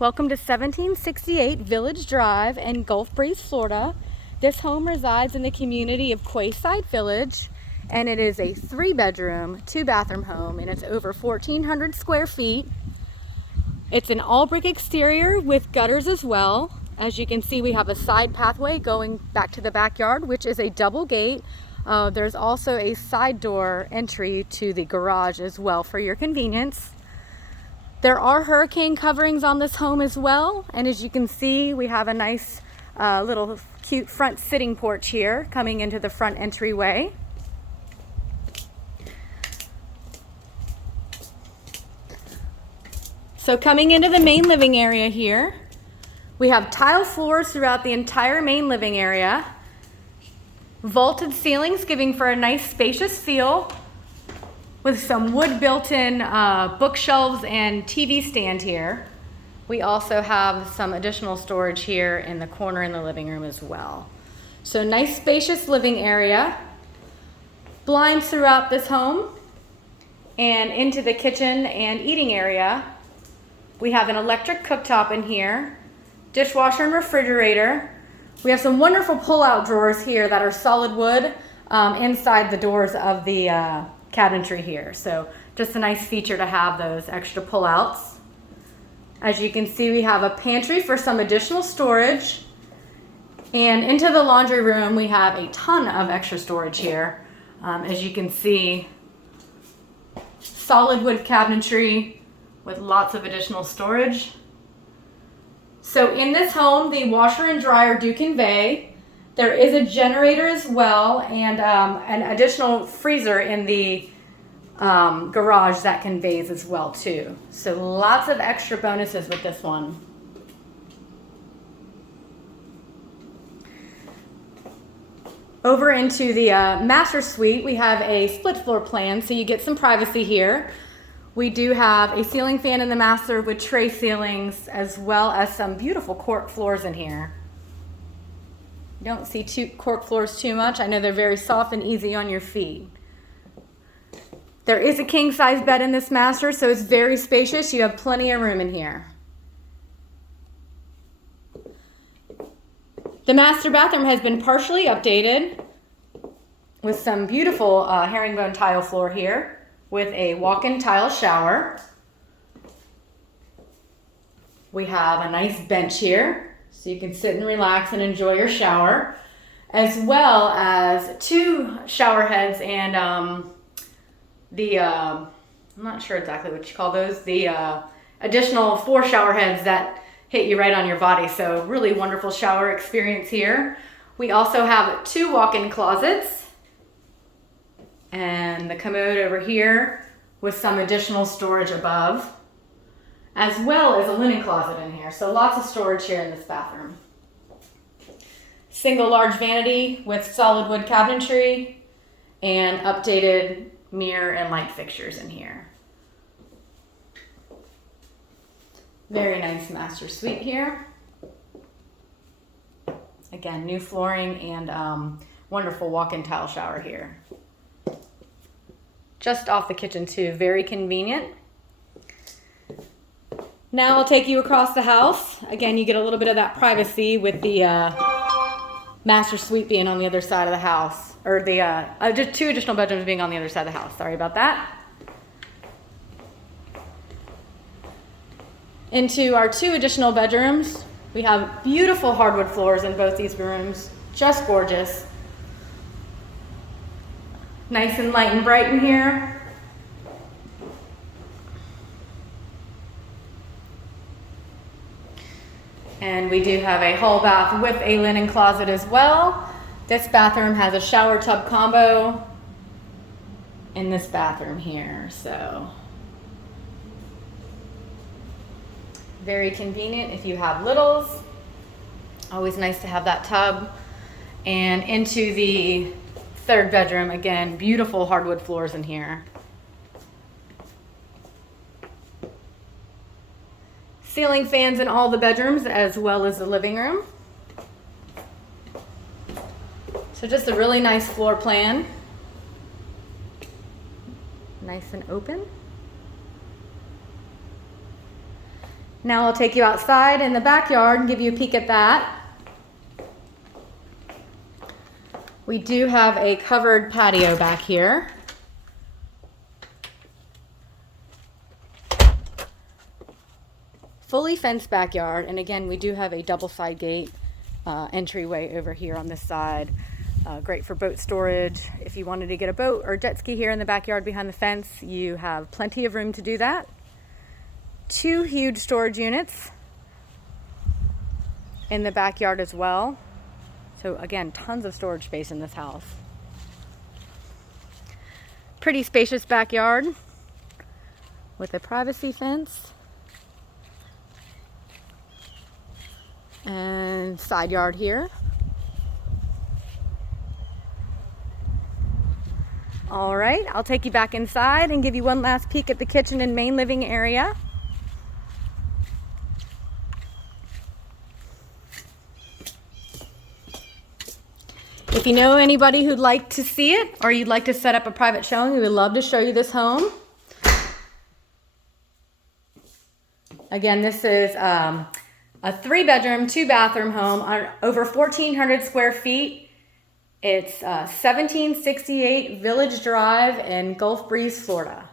Welcome to 1768 Village Drive in Gulf Breeze, Florida. This home resides in the community of Quayside Village, and it is a 3-bedroom, 2-bathroom home, and it's over 1,400 square feet. It's an all-brick exterior with gutters as well. As you can see, we have a side pathway going back to the backyard, which is a double gate. There's also a side door entry to the garage as well for your convenience. There are hurricane coverings on this home as well, and as you can see, we have a nice little cute front sitting porch here coming into the front entryway. So coming into the main living area here, we have tile floors throughout the entire main living area, vaulted ceilings giving for a nice spacious feel, with some wood built-in bookshelves and TV stand here. We also have some additional storage here in the corner in the living room as well. So nice spacious living area, blinds throughout this home, and into the kitchen and eating area. We have an electric cooktop in here, dishwasher and refrigerator. We have some wonderful pull-out drawers here that are solid wood inside the doors of the cabinetry here. So just a nice feature to have those extra pullouts. As you can see, we have a pantry for some additional storage. And into the laundry room, we have a ton of extra storage here. As you can see, solid wood cabinetry with lots of additional storage. So in this home, the washer and dryer do convey. There is a generator as well, and an additional freezer in the garage that conveys as well too. So lots of extra bonuses with this one. Over into the master suite, we have a split floor plan, so you get some privacy here. We do have a ceiling fan in the master with tray ceilings, as well as some beautiful cork floors in here. You don't see cork floors too much. I know they're very soft and easy on your feet. There is a king size bed in this master, so it's very spacious. You have plenty of room in here. The master bathroom has been partially updated with some beautiful herringbone tile floor here with a walk-in tile shower. We have a nice bench here, so you can sit and relax and enjoy your shower, as well as 2 shower heads and I'm not sure exactly what you call those, the additional 4 shower heads that hit you right on your body. So really wonderful shower experience here. We also have 2 walk-in closets and the commode over here with some additional storage above, as well as a linen closet in here. So lots of storage here in this bathroom. Single large vanity with solid wood cabinetry and updated mirror and light fixtures in here. Very nice master suite here. Again, new flooring and wonderful walk-in tile shower here. Just off the kitchen too, very convenient. Now I'll take you across the house. Again, you get a little bit of that privacy with the master suite being on the other side of the house, or the just 2 additional bedrooms being on the other side of the house. Sorry about that. Into our 2 additional bedrooms, we have beautiful hardwood floors in both these rooms, just gorgeous. Nice and light and bright in here. And we do have a hall bath with a linen closet as well. This bathroom has a shower tub combo in this bathroom here, so very convenient if you have littles. Always nice to have that tub. And into the 3rd bedroom, again, beautiful hardwood floors in here. Ceiling fans in all the bedrooms as well as the living room. So just a really nice floor plan. Nice and open. Now I'll take you outside in the backyard and give you a peek at that. We do have a covered patio back here. Fully fenced backyard, and again, we do have a double side gate entryway over here on this side. Great for boat storage. If you wanted to get a boat or jet ski here in the backyard behind the fence, you have plenty of room to do that. 2 huge storage units in the backyard as well. So again, tons of storage space in this house. Pretty spacious backyard with a privacy fence and side yard here. All right, I'll take you back inside and give you one last peek at the kitchen and main living area. If you know anybody who'd like to see it, or you'd like to set up a private showing, we would love to show you this home. Again, this is a 3-bedroom, 2-bathroom home on over 1,400 square feet. It's 1768 Village Drive in Gulf Breeze, Florida.